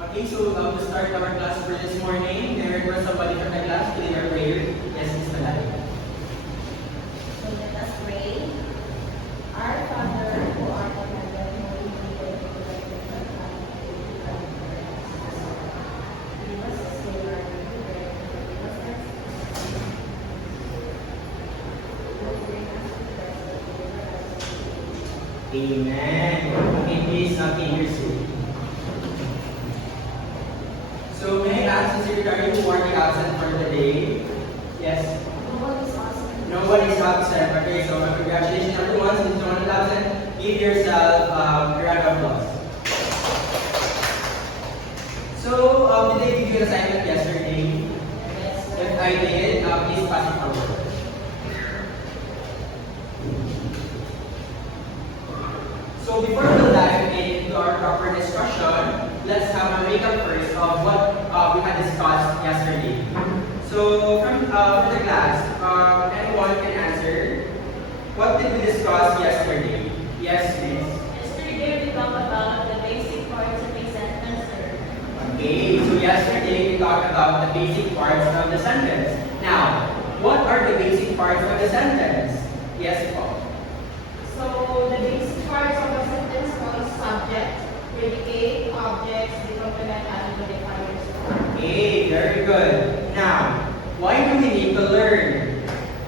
Okay, so to start our class for this morning, there was somebody from the class to lead our prayer. Yes, Miss Malay. So let us pray. Our Father, who art in heaven, holy be thy name, thy kingdom come, thy will be done on earth as it is in heaven. Give us this day our daily bread, and forgive us our trespasses. Don't bring us to test, but deliver us from evil. Amen. Okay, please take your seat. So may I ask the secretary who are the absent for today? Yes? No one is absent. No one is absent. Okay, so congratulations everyone. Since no one is absent, give yourself a round of applause. So, did I give you an assignment yesterday? Yes, If I did, please pass it forward. So before we dive into our proper discussion, let's have a recap first of what we had discussed yesterday. So from the class, anyone can answer. What did we discuss yesterday? Yes, please. Yesterday we talked about the basic parts of a sentence. Okay, so yesterday we talked about the basic parts of the sentence. Now, what are the basic parts of the sentence? Yes, Paul. So the basic parts of a sentence are subject, predicate, objects, the complement, and modifiers. Okay, very good. Now, why do we need to learn?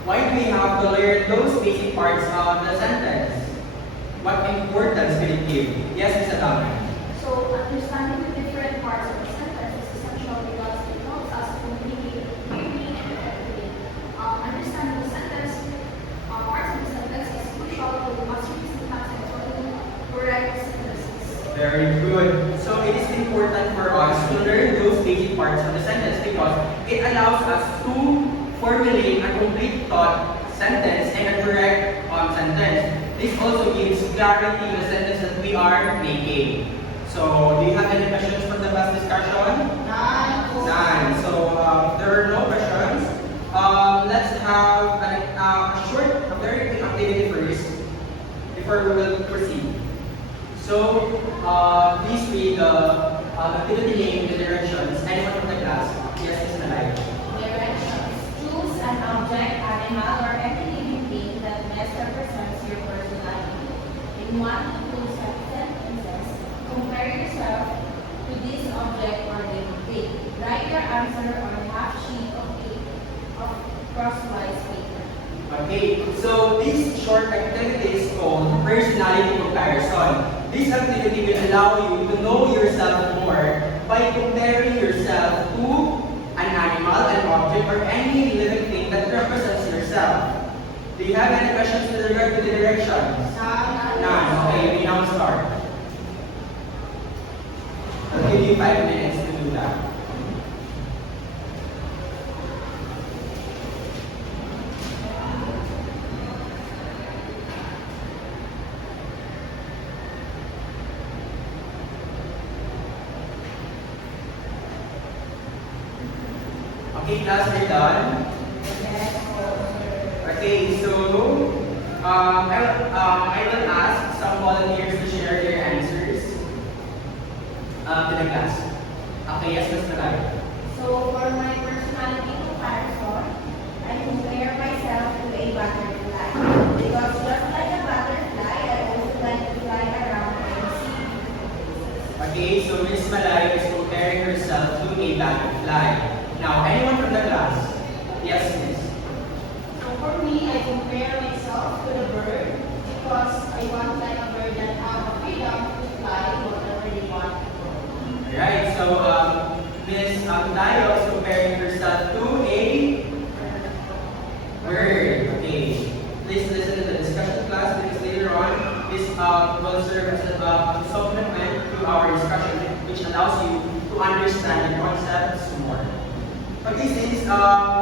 Why do we have to learn those basic parts of the sentence? What importance will it give? Yes, Ms. Adame. So, understanding the different parts of the sentence is essential because it helps us to communicate clearly and effectively. Understanding the sentence, parts of the sentence is crucial to mastering syntax and forming correct sentences. Very good. So it is important for us to learn those basic parts of the sentence because it allows us to formulate a complete thought sentence and a correct sentence. This also gives clarity to the sentence that we are making. So, do you have any questions from the past discussion? None. So, there are no questions. Let's have a very quick activity first before we will proceed. So, please read the activity name, the directions. Anyone from the class? Yes, Ms. Malay. Directions. Choose an object, animal, or any living thing that best represents your personality. In 1 to 2 sentences, compare yourself to this object or living thing. Write your answer on a half sheet of crosswise paper. Okay, so this short activity is called personality comparison. This activity will allow you to know yourself more by comparing yourself to an animal, an object, or any living thing that represents yourself. Do you have any questions with regard to the directions? None. Okay, we now start. I'll give you 5 minutes to do that. Okay, class, we're done. Okay, so I will ask some volunteers to share their answers to the class. Okay, yes, Ms. Malay. So for my personality comparison, I compare myself to a butterfly. Because just like a butterfly, I also like to fly around and see. Okay, so Ms. Malay is comparing herself to a butterfly. Now, anyone from the class? Yes, Miss. So for me, I compare myself to the bird because I want like a bird that have a freedom to fly whatever they want to go. Alright, so Miss Tayo is comparing herself to a bird. Okay. Please listen to the discussion class because later on this will serve as a supplement to our discussion which allows you to understand the concepts more. Okay, since you have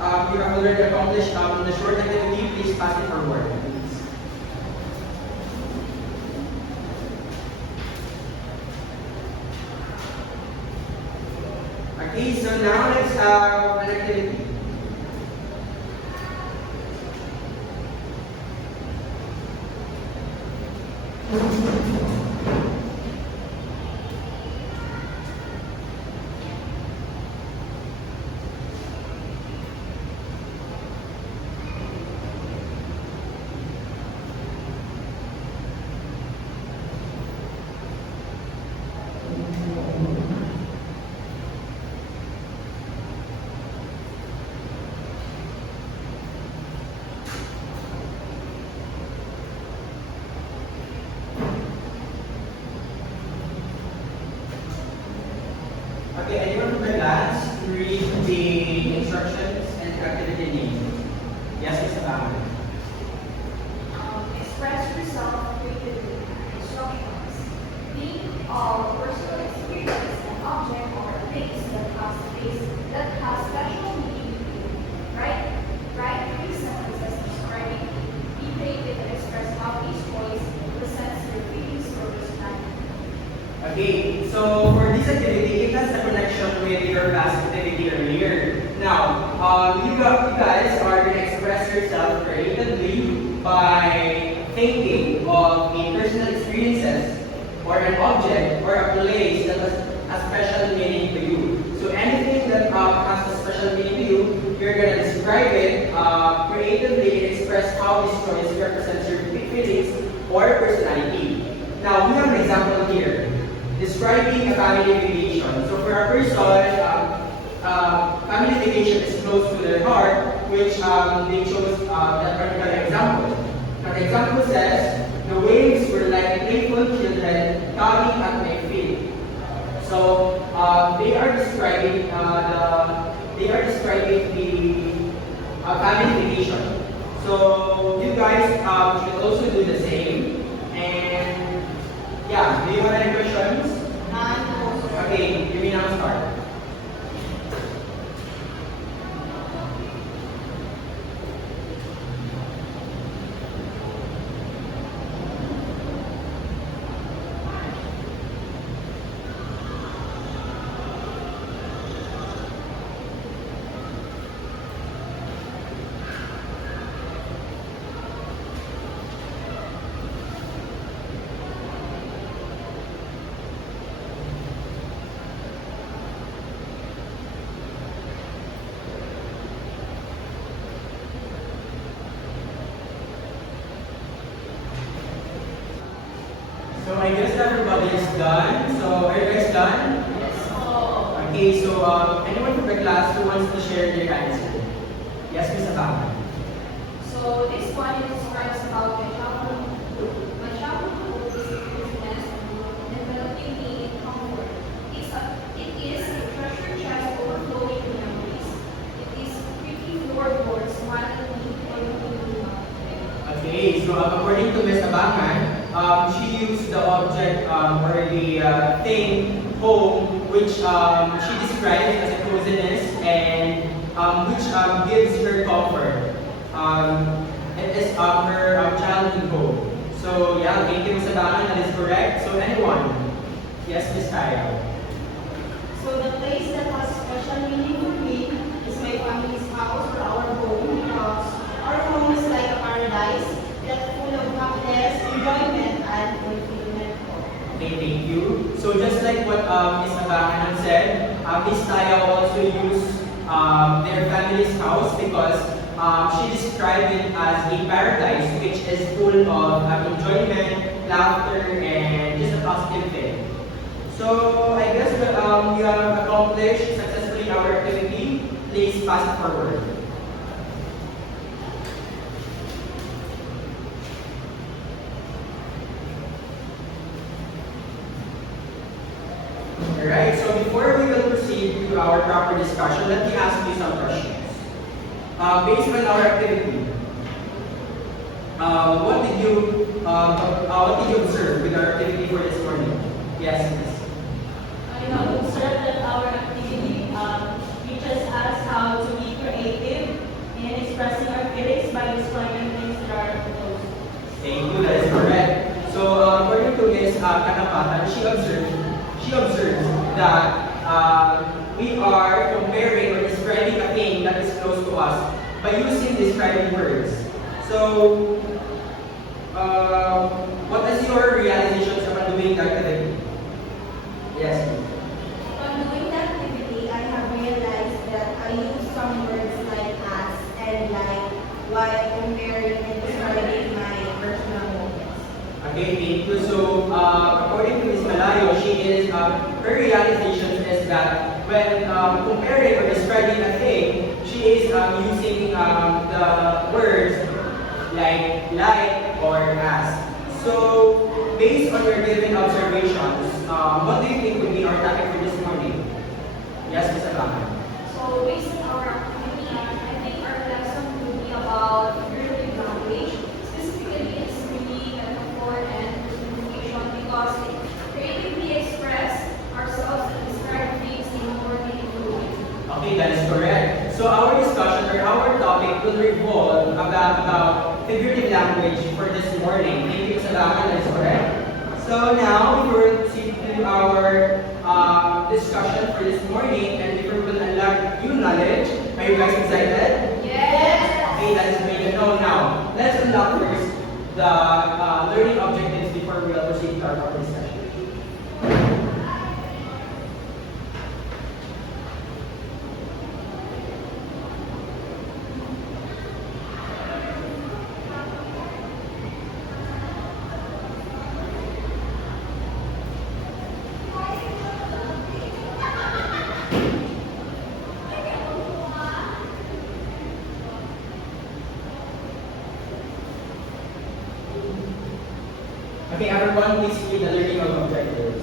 already accomplished the short activity, please pass it forward. Please. Okay, so now let's have an activity. read the instructions and activity name. Yes, Ms. Abangan. Express yourself creatively. Instructions. Think of personal experience and object or things that has special meaning to you. Write 3 sentences describing. Be creative and express how each voice presents your feelings or personality. Okay, so for this activity, it has a connection with your past activity earlier. Now, you guys are going to express yourself creatively by thinking of a personal experiences or an object or a place that has a special meaning to you. So anything that has a special meaning to you, you're going to describe it creatively and express how this choice represents your feelings or personality. Now, we have an example here. Describing a family vacation. So for a person, family vacation is close to their heart, which they chose that particular example. Now the example says, the waves were like playful children tugging at my feet. So they are describing the family vacation. So you guys should also do the same. And yeah, do you have any questions? None. Okay, you may now start. So I guess everybody is done. So are you guys done? Okay, so anyone from the class who wants to share their answer? Yes, Ms. Abang. So this one describes about my childhood. My childhood business and developing me in comfort. It is a treasure chest overflowing with memories. It is pretty floorboards smiling me for looking up. Okay, so according to Ms. Abangan, she used the object or the thing, home, which she described as a coziness and which gives her comfort. It is her childhood home. So yeah, thank you, Ms. Abangan, that is correct. So anyone? Yes, Ms. Kaya. So the place that has special meaning for me is my family's house or our home because our home is like a paradise that's full of happiness, enjoyment, and fulfillment. Okay, thank you. So just like what Ms. Abangan said, Ms. Taya also used their family's house because she described it as a paradise which is full of enjoyment, laughter, and just a positive thing. So I guess that we have accomplished successfully our activity. Please pass it forward. Alright, so before we will proceed to our proper discussion, let me ask you some questions. Based on our activity, what did you observe with our activity for this morning? Yes, miss. I have observed that our activity teaches us how to be creative in expressing our feelings by describing things that are close. Thank you, that is correct. So according to Ms. Katapatan, she observed that we are comparing or describing a thing that is close to us by using describing words. So, what is your realizations upon doing that activity? Yes. On doing the activity, I have realized that I use some words like as and like while comparing and describing my personal moments. Okay, thank you. So, according to Ms. Malayo, her realization is that when comparing or describing a thing, she is using the words like or as. So, based on your given observations, what do you think would be our topic for this morning? Yes, Ms. Abangan. So will revolve about figurative language for this morning. Thank you, Salamat. That's correct. So now we will proceed to our discussion for this morning, and we will unlock new knowledge. Are you guys excited? Yes. Okay, let's make a note now. Let's unlock first the learning objectives before we will proceed to our discussion. Okay, everyone, please read the learning objectives.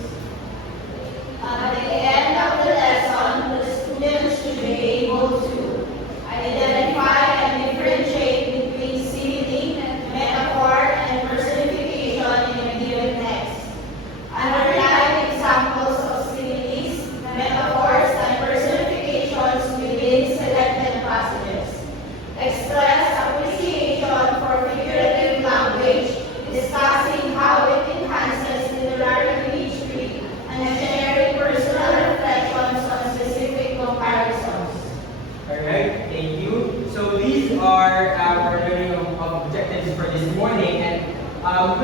At the end of the lesson, the students should be able to identify and differentiate between simile, metaphor, and personification in a given text. Underline examples of similes, metaphors, and personifications within selected passages. Express appreciation for figurative language, discussing how it enhances literary imagery and sharing personal reflections on specific comparisons. Alright, thank you. So these are our learning objectives for this morning, and we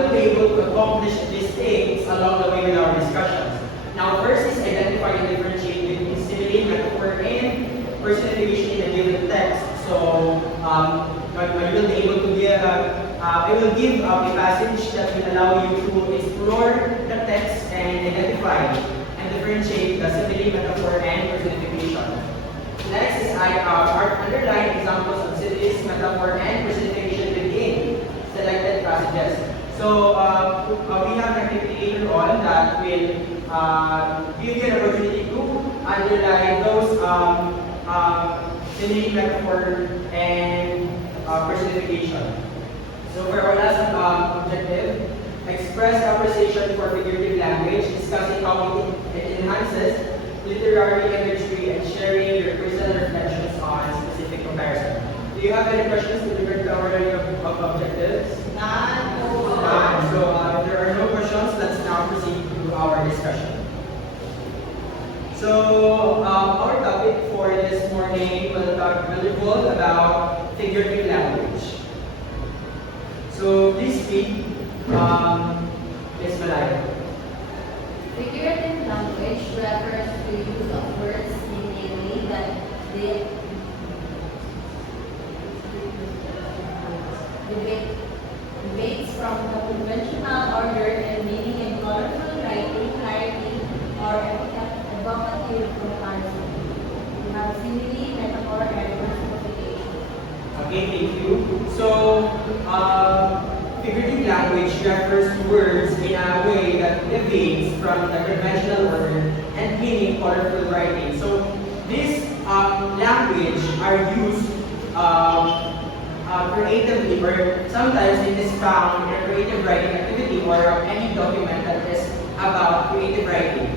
will be able to accomplish these things along the way with our discussions. Now, first is identify and differentiate between simile, metaphor, and personification in a given text. So, I will be able to give I will give a passage that will allow you to explore the text and identify and differentiate the simile, metaphor, and personification. Next is underline examples of similes, metaphor, and personification within selected passages. So we have an activity later on that will give you an opportunity to underline those simile, metaphor, and personification. So for our last objective, express appreciation for figurative language, discussing how it enhances literary imagery and sharing your personal reflections on specific comparison. Do you have any questions with regard to our learning of objectives? None. So if there are no questions, let's now proceed to our discussion. So our topic for this morning will revolve about figurative language. So please read, Ms. Malaya. Figurative language refers to use of words in a way that deviates from the conventional order and meaning in colorful writing, clarity, or evocative comparison. We have simile, metaphor, and personification. Okay, thank you. So, figurative language refers to words in a way that deviates from the conventional order and meaning colorful writing. So, this language are used creatively, or sometimes it is found in a creative writing activity or any document that is about creative writing.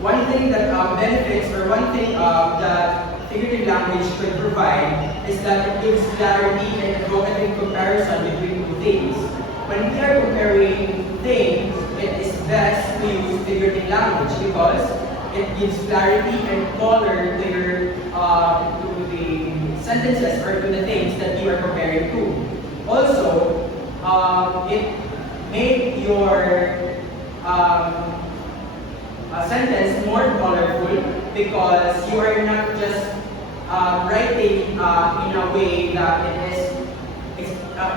One thing that benefits, or one thing that figurative language could provide is that it gives clarity and evocative comparison between two things. When we are comparing things, it is best to use figurative language because it gives clarity and color to your to the sentences or to the things that you are comparing to. Also, it makes your sentence more colorful because you are not just writing in a way that it is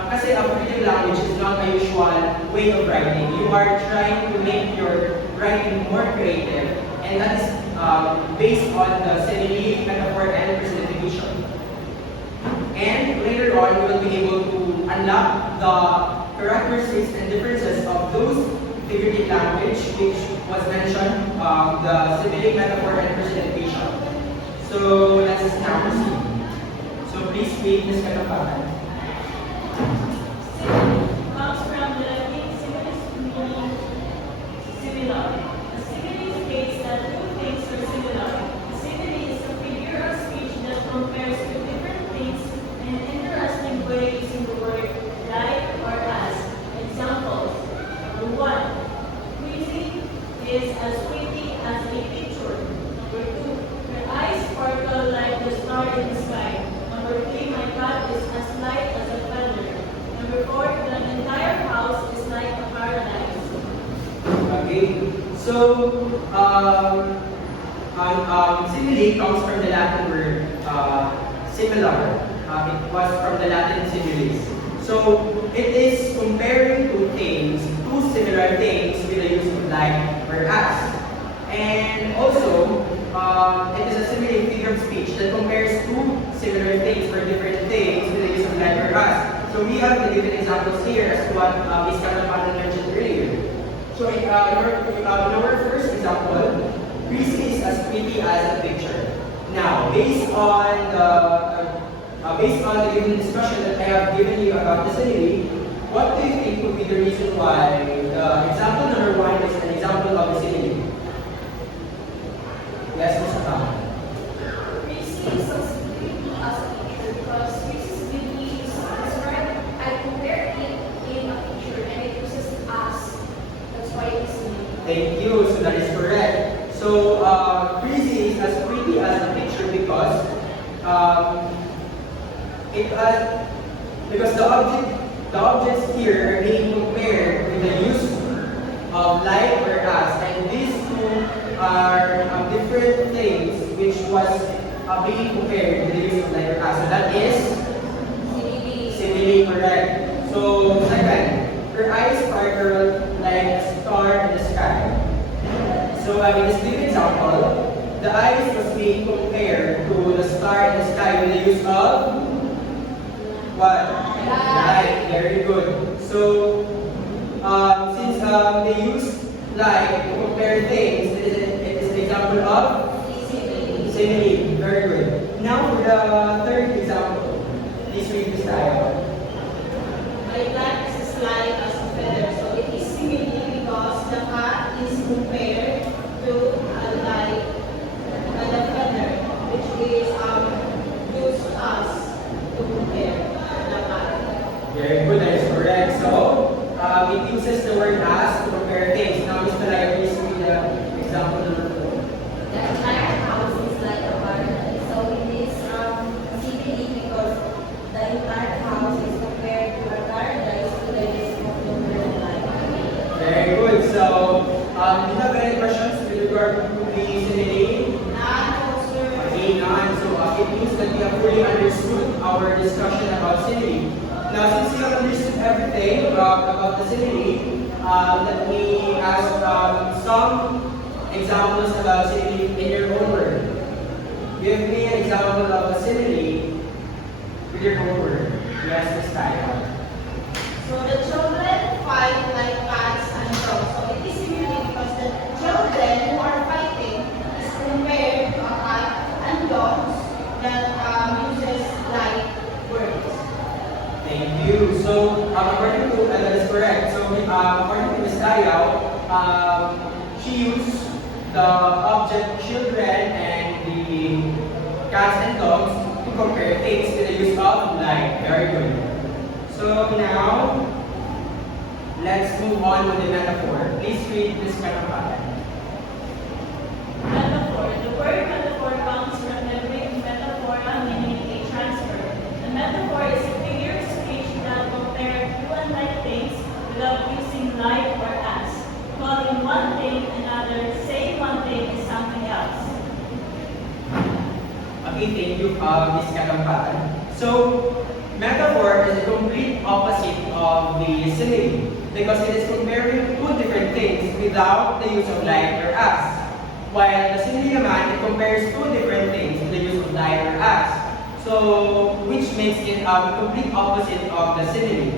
kasi a figurative language is not a usual way of writing. You are trying to make your writing more creative, and that is based on the simile, metaphor, and personification. And later on, we will be able to unlock the characteristics and differences of those figurative language, which was mentioned, the simile, metaphor, and personification. So let's now proceed. So please read Ms. Katapakan. Comes from the Latin similis meaning similar. A simile states that two things are similar. A simile is a figure of speech that compares two different things is as pretty as a picture. Number 2, her eyes sparkle like the star in the sky. Number 3, my cat is as light as a feather. Number 4, the entire house is like a paradise. Okay, so simile comes from the Latin word similar. It was from the Latin similes. So it is comparing two things, two similar things with the use of like or as. And also, it is a simile figure of speech that compares two similar things or different things with the use of like or as. So we have the given examples here as to what Ms. Catapano mentioned earlier. So in our first example, Chrissy is as pretty as a picture. Now, based on the given discussion that I have given you about the simile, what do you think would be the reason why the example number 1 is an example of a simile? Yes, Mr. Tam. Chrissy is as pretty as a picture because Chrissy's beauty is described. I compare it in a picture and it uses as. That's why it's simile. Thank you. So that is correct. So Chrissy is as pretty as a picture because because the objects here are being compared with the use of like or as, and these two are different things which was being compared with the use of like or as. So that is simile, correct. So second, her eyes sparkle like a star in the sky. So in this given example, the eyes was being compared to the star in the sky with the use of what? Light. Very good. So since they use light to compare things, it is an example of simile. Very good. Now for the third example, please read this diagram. My cat is as light as a feather, so it is simile because the cat is compared to a light and a feather, which is used as to compare the cat. Very good, that is correct. So it uses the word as to compare things. Now, Ms. Malaya, please read the example number 4. The entire house is like a paradise. So it is simile because the entire house is compared to a paradise to the use of the word like. Very good. So, do you have any questions with regard to the simile? Okay, none. So, it means that we have fully understood our discussion about simile. Now, since you have understood everything about the simile, let me ask some examples about simile in your own word. Give me an example of a simile with your own word. Yes, Ms. Kaya. So the children fight like cats and dogs. So it is simile because the children who are fighting is compared to a cat and dogs that uses like words. Thank you. So, according to, that is correct. So, according to Ms. Dayaw, she used the object children and the cats and dogs to compare things with the use of like. Very good. So, now, let's move on with the metaphor. Please read this metaphor. Metaphor. The word metaphor comes from the Greek metaphora, meaning a transfer. The metaphor is a figure of speech that compares two unlike things without using like or as. Calling one thing another, saying one thing is something else. Okay, thank you, Ms. Kalampatan. So, metaphor is a complete opposite of the simile because it is comparing two different things without the use of like or as. While the simile naman, it compares two different things with the use of like or as. So, which makes it a complete opposite of the simile.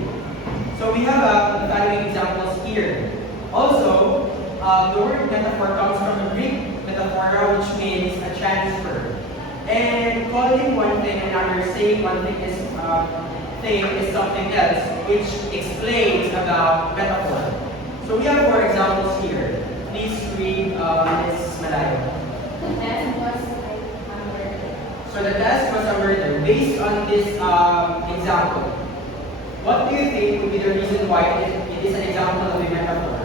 So, we have the following examples here. Also, the word metaphor comes from the Greek metaphora, which means a transfer. And calling one thing another, saying one thing is something else, which explains about metaphor. So we have 4 examples here. Please read Ms. Malayo. The test was a murder. So the test was a murder. Based on this example, what do you think would be the reason why it is an example of a metaphor?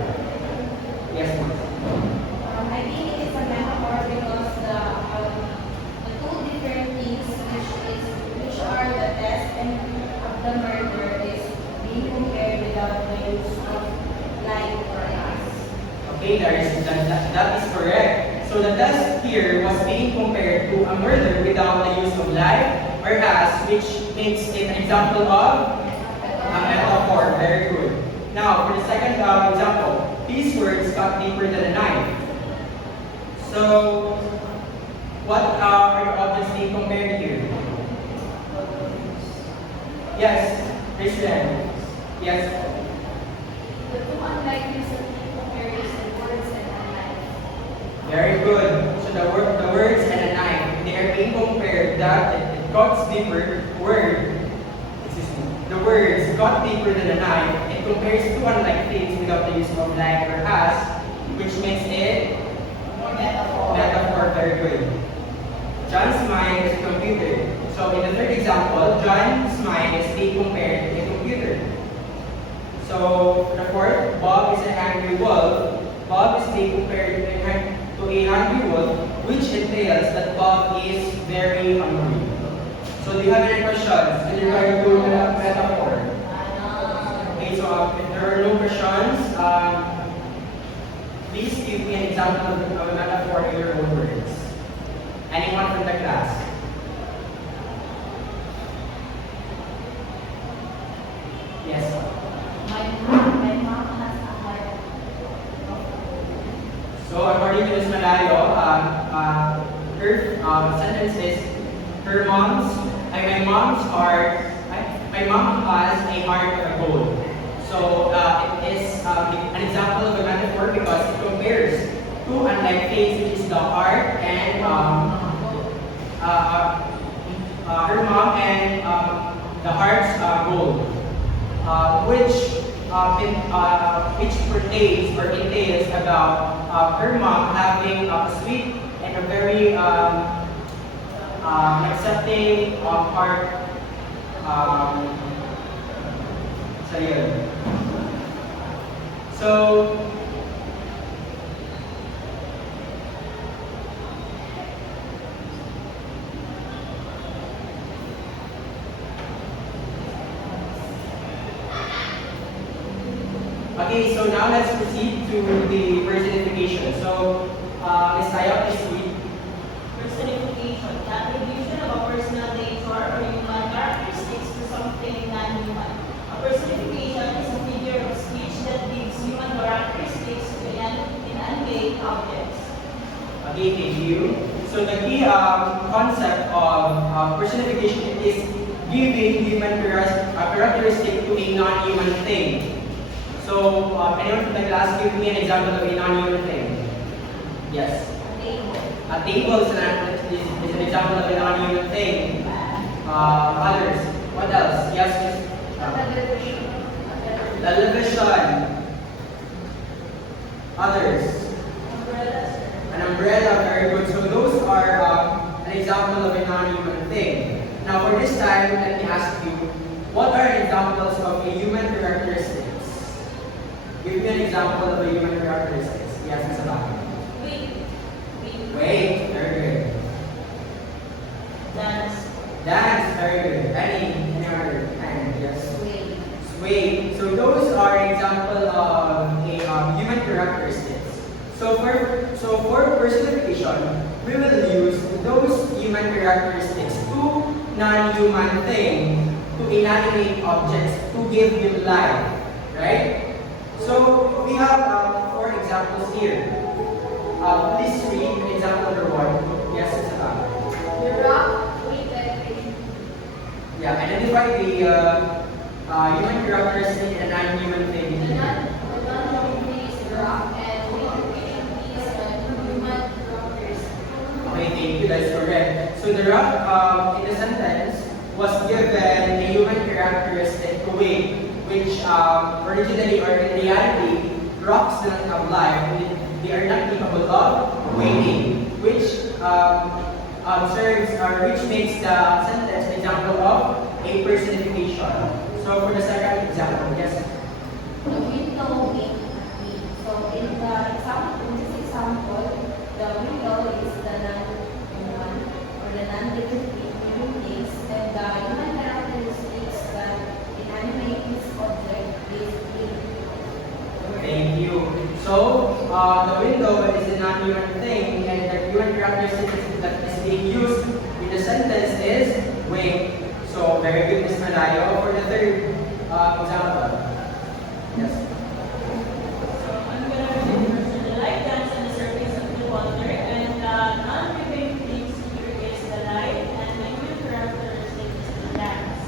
Yes, ma'am. Hey, that is correct. So the test here was being compared to a murder without the use of life, whereas which makes it an example of a metaphor. Very good. Now, for the second example, these words cut deeper than a knife. So, what are your objects being compared here? Yes, raise your hand. Yes. The two unlikely compares the words and the life. Very good. So the words and a knife, they are being compared that it cuts deeper. The words cut deeper than a knife. It compares two unlike things without the use of like or as, which makes it metaphor. Very good. John's mind is a computer. So in the third example, John's mind is being compared to a computer. So for the fourth, Bob is an angry wolf. Bob is being compared to a hungry wolf, which entails that Bob is very hungry. So do you have any questions with regard to the metaphor? Okay, so if there are no questions, please give me an example of a metaphor in your own words. Anyone from the class? Yes. My mom has a heart. So according to Ms. Malayo, her sentence is my mom has a heart of gold. So it is an example of a metaphor because it compares two unlike things, which is the heart and her mom and the heart's gold, which pertains or entails about her mom having a sweet and a very accepting heart. So yun. So okay, so now let's proceed to the personification. So, Ms. Taya, please read. Personification, the attribution of a personal nature or human characteristics to something non-human. A personification is a figure of speech that gives human characteristics to inanimate objects. Okay, thank you. So the key concept of personification is giving human characteristic to a non-human thing. So, anyone from the class give me an example of a non-human thing? Yes. A table is an example of a non-human thing. Others. What else? Yes. Television. Others. An umbrella. Very good. So those are an example of a non-human thing. Now, for this time, let me ask you, what are examples of a human characteristics? Give me an example of a human characteristics. Yes, Ms. Abaki. Wait, very good. Dance, very good. Any other kind? Yes. Sway. So those are example of a human characteristics. So for personification, we will use those human characteristics to non-human thing, to inanimate objects, to give them life, right? So we have 4 examples here. Please read example number 1. Yes, it's about. The rock waited. Yeah, identify the human characteristic and non-human thing. The non-human thing is the rock, and waited is the human characteristic. Okay, thank you. That's correct. So the rock in the sentence was given a human characteristic to wait, which originally or in reality, rocks do not have life. They are not capable of waiting, which which makes the sentence an example of a personification. So for the second example, yes. The window in so in this example, the window is the non-human or the non-living things, and the human characteristics that inanimate this object is in. Thank you. So the window is a non-human thing, and the human characteristic that is being used in the sentence is wing. So, very good, Ms. Malayo. For the third example. Yes. So I'm gonna read first. The light dance on the surface of the water, and the non-living things here is the light, and the human characteristic is the dance.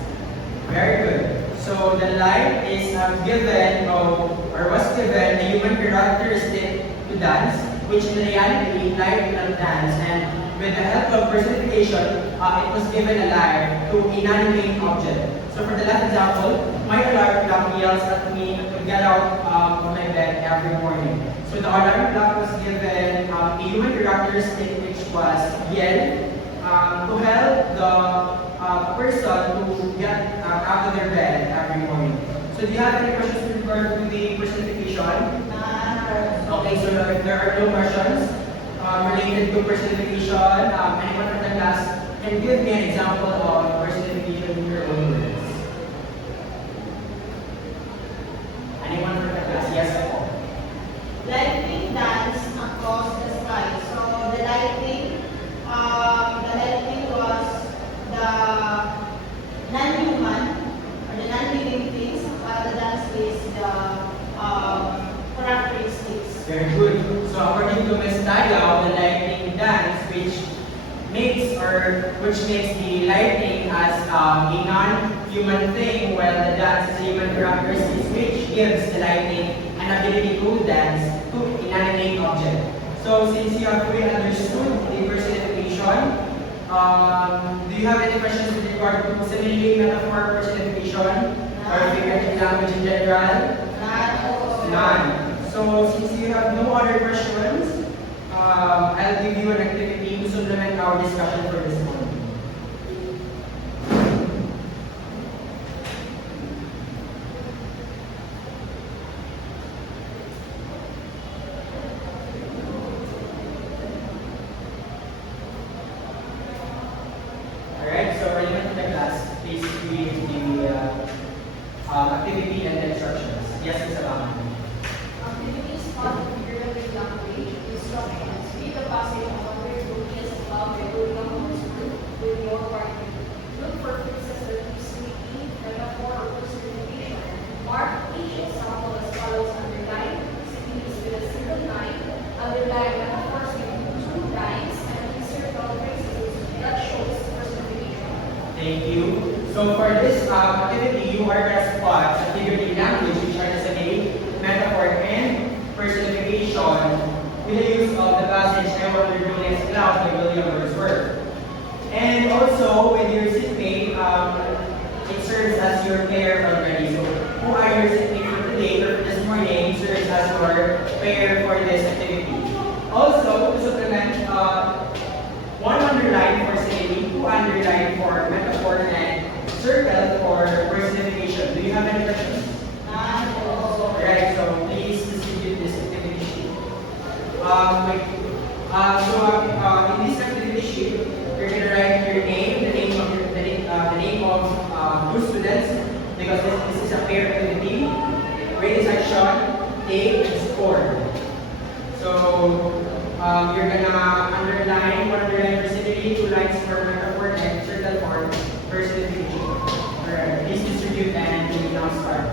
Very good. So the light is given or was given a human characteristic to dance, which in reality light will dance, and with the help of personification, it was given a light to inanimate object. So for the last example, my alarm clock yells at me to get out of my bed every morning. So the alarm clock was given a human characteristic which was yell to help the person to get out of their bed every morning. So do you have any questions with regard to the personification? Okay, so if there are no questions related to personification, anyone from the class can give me an example of personification in your own words. Anyone from the class? Yes, Paul. Lightning dance across the sky. So the lightning was the non-human or the non-living things. The dance is the characteristics. Very good. So according to Ms. Tayaw, the lightning dance, which makes the lightning as a non-human thing, while the dance is a human characteristic, which gives the lightning an ability to dance to inanimate object. So since you have fully understood the personification, do you have any questions with regard to simile, metaphor, personification, or figurative language in general? None. So since you have no other questions, I'll give you an activity to supplement our discussion for this morning. Alright, so relevant to the class, please read the activity and the instructions. Yes, Ms. Alaman. Activities part of figurative language instructions. Read the passage of other movies about the William Homeschool with your partner. Look for phrases that use witty, metaphor, or personification. Mark each example as follows: underline similes with a single line, underline metaphors with 2 lines, and insert phrases that shows personification. Thank you. So for this activity, you are going to spot the figurative language, which are the simile, metaphor, and personification with the use of the passage Never Under Julius Cloud by William Wordsworth. And also with your seatmate, it serves as your pair already. So who are your seatmate for today or for this morning serves as your pair for this activity. Also, to supplement, 1 underline for simile, 2 underline for metaphor, and circle for personification. Do you have any questions? Alright, so please distribute this activity sheet. In this activity sheet, you're going to write your name, the name of two students, because this is a pair activity, grade section, date, and score. So you're going to underline 1 underline for simile, 2 lines for metaphor, and circle for personification. Alright, please distribute and we will now start.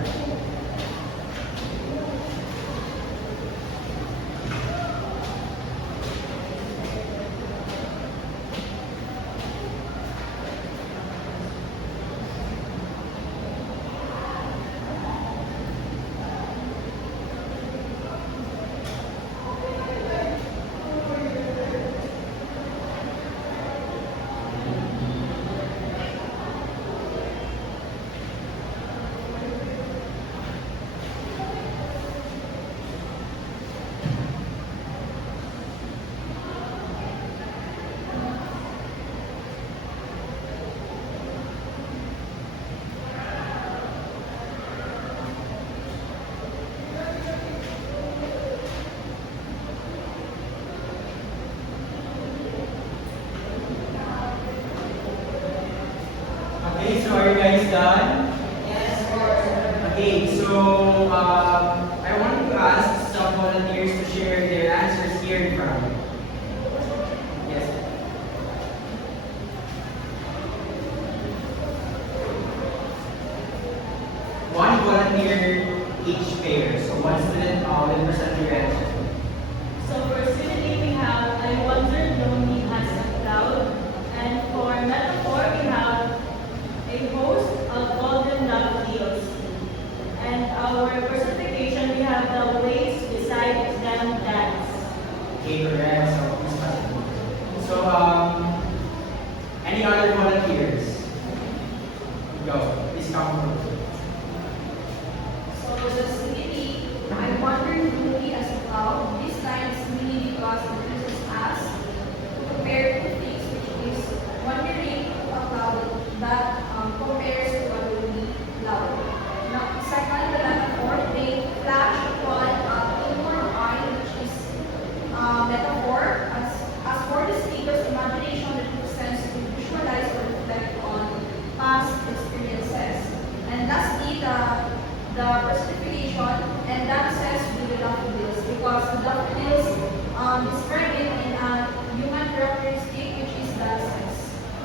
Okay, so are you guys done? Yes, sir. Okay, so I want to ask some volunteers to share here in front. Yes. One volunteer each pair. So one student will present your answer. So for student A, we have I wondered lonely as a cloud. And for metaphor, we have a host of golden daffodils. And our personification, we have the waves beside them dance. Okay, correct. So please continue. So any other volunteers? Go. Please come forward. So the city, I wondered truly as a cloud. This line is really because it uses us to compare two things, which is wondering to a cloud that compares to a lonely cloud. Now, second, the metaphor, they flash upon inward eye, which is metaphor, as for the speaker's imagination that makes sense to visualize or reflect on past experiences. And lastly, the personification, and that says with the daffodils, because the daffodils describe it in a human characteristic, which is the sense.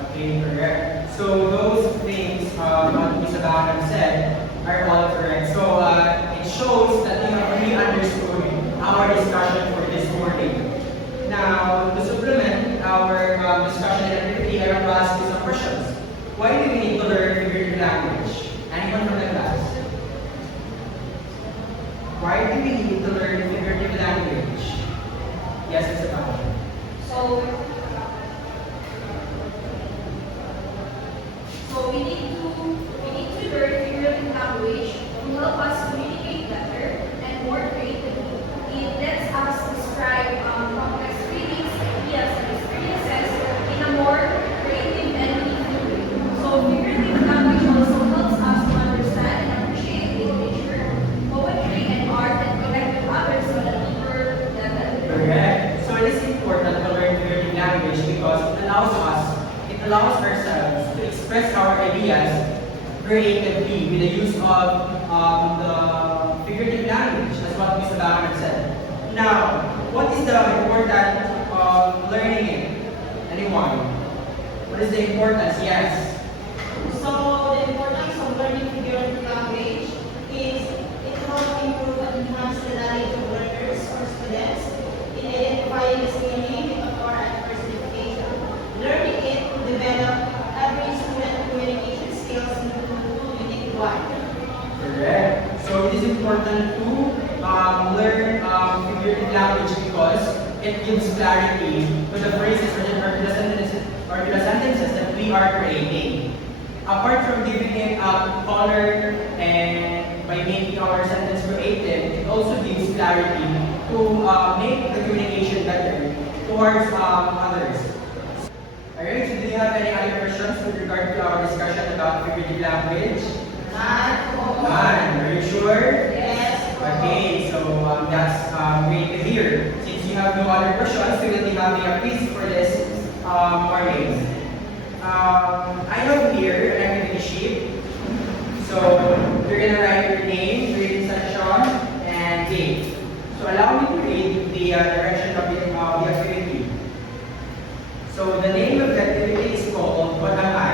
Okay, correct. So those things what Ms. Abacan said are all correct. So it shows that you have really understood our discussion for this morning. Now, to supplement our discussion and activity, I want to ask you some questions. Why do we need to learn figurative language? Anyone from the class? Why do we need to learn figurative language? Yes, Ms. Abacan. So, we need to learn figurative language to help us communicate better and more creatively. It lets us describe complex feelings, ideas, and experiences in a more creative and meaningful way. So figurative language also helps us to understand and appreciate literature, poetry, and art, and connect with others on a deeper level. Correct. So it is important to learn figurative language because it allows ourselves to express our ideas creatively with the use of the figurative language. That's what Mr. Bauer said. Now, what is the importance of learning it? Anyone? What is the importance? Yes. So the importance of learning figurative language is it helps improve and enhance the knowledge of learners or students in identifying the meaning, metaphor, and personification. Learning it will develop every student communication skills into a unique one. Correct. So it is important to learn figurative language because it gives clarity to the phrases or to the sentences that we are creating. Apart from giving it color and by making our sentence creative, it also gives clarity to make the communication better towards others. Alright, so do you have any other questions with regard to our discussion about figurative language? None. Are you sure? Yes. Okay, so that's great to hear. Since you have no other questions, we will be having a quiz for this morning. I have here an activity sheet. So you're gonna write your name, grading section, and date. So allow me to read the direction of the activity. So the name of the activity is called What Am I?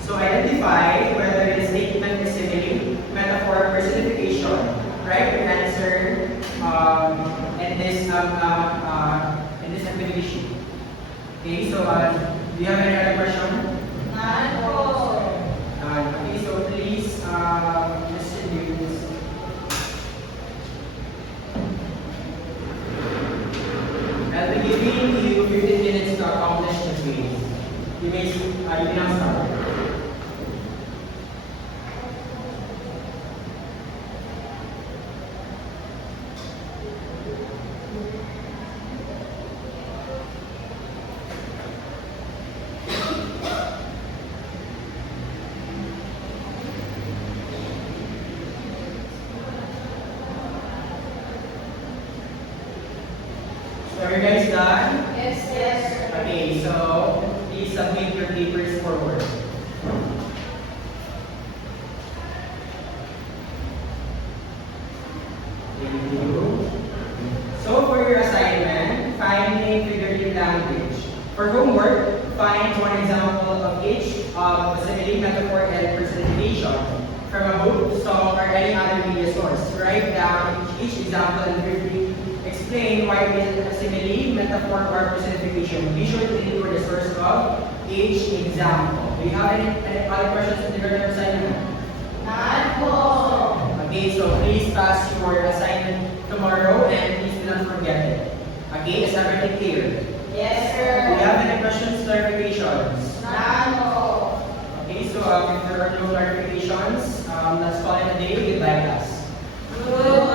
So identify whether the statement is simile, metaphor, personification. Write your answer in this activity sheet. Okay, so do you have any other question? None. Okay, so please distribute. I'll be giving you 15 minutes to accomplish the quiz. You may now start. So are you guys done? Yes. Yes. Okay, so please submit your papers forward. Thank you. So for your assignment, find For homework, find one example of each simile, metaphor, and personification from a book, song, or any other media source. Write down each example and briefly explain why it is a simile, metaphor, or personification. Be sure to include the source of each example. Do you have any other questions with regard to assignment? None po. Okay, so please pass your assignment tomorrow and please do not forget it. Okay, is everything clear? Yes, Do sir. you have any questions, clarifications? None po. Okay, so if there are no clarifications, let's call it a day. Goodbye, class. Goodbye.